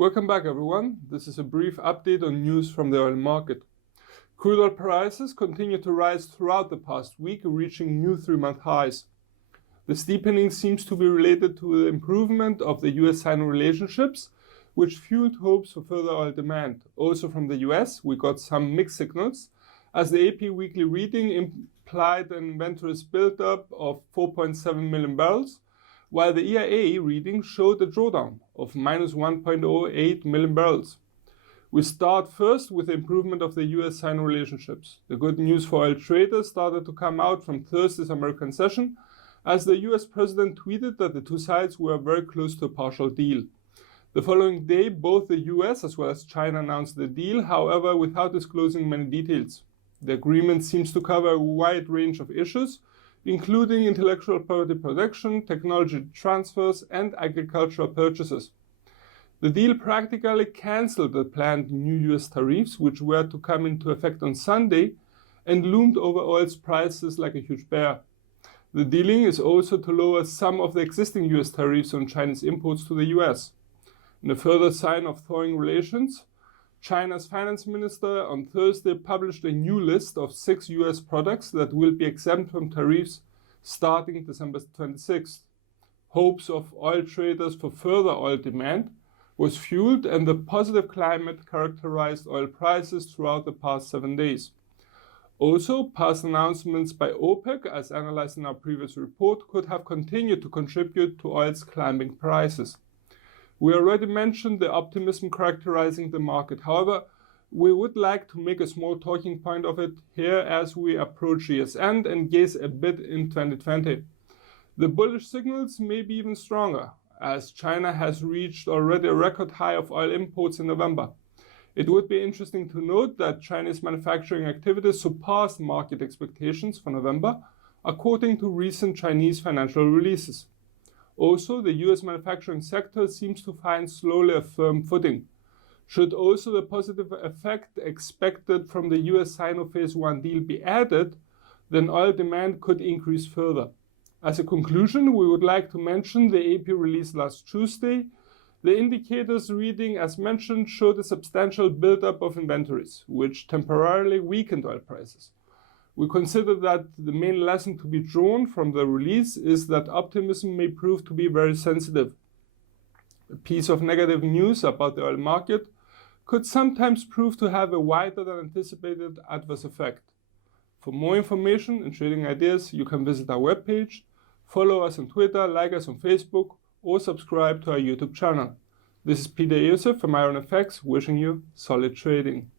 Welcome back, everyone. This is a brief update on news from the oil market. Crude oil prices continue to rise throughout the past week, reaching new 3-month highs. The steepening seems to be related to the improvement of the US-Sino relationships, which fueled hopes for further oil demand. Also from the US, we got some mixed signals, as the AP weekly reading implied an inventories buildup of 4.7 million barrels, while the EIA reading showed a drawdown of minus 1.08 million barrels. We start first with the improvement of the US-Sino relationships. The good news for oil traders started to come out from Thursday's American session, as the US president tweeted that the two sides were very close to a partial deal. The following day, both the US as well as China announced the deal, however, without disclosing many details. The agreement seems to cover a wide range of issues, including intellectual property protection, technology transfers, and agricultural purchases. The deal practically cancelled the planned new US tariffs, which were to come into effect on Sunday, and loomed over oil's prices like a huge bear. The dealing is also to lower some of the existing US tariffs on Chinese imports to the US. In a further sign of thawing relations, China's finance minister on Thursday published a new list of 6 US products that will be exempt from tariffs starting December 26th. Hopes of oil traders for further oil demand was fueled, and the positive climate characterized oil prices throughout the past 7 days. Also, past announcements by OPEC, as analyzed in our previous report, could have continued to contribute to oil's climbing prices. We already mentioned the optimism characterizing the market. However, we would like to make a small talking point of it here as we approach year's end and gaze a bit in 2020. The bullish signals may be even stronger, as China has reached already a record high of oil imports in November. It would be interesting to note that Chinese manufacturing activities surpassed market expectations for November, according to recent Chinese financial releases. Also, the US manufacturing sector seems to find slowly a firm footing. Should also the positive effect expected from the US-Sino Phase 1 deal be added, then oil demand could increase further. As a conclusion, we would like to mention the AP release last Tuesday. The indicators reading, as mentioned, showed a substantial buildup of inventories, which temporarily weakened oil prices. We consider that the main lesson to be drawn from the release is that optimism may prove to be very sensitive. A piece of negative news about the oil market could sometimes prove to have a wider than anticipated adverse effect. For more information and trading ideas, you can visit our webpage, follow us on Twitter, like us on Facebook, or subscribe to our YouTube channel. This is Peter Yusuf from IronFX, wishing you solid trading.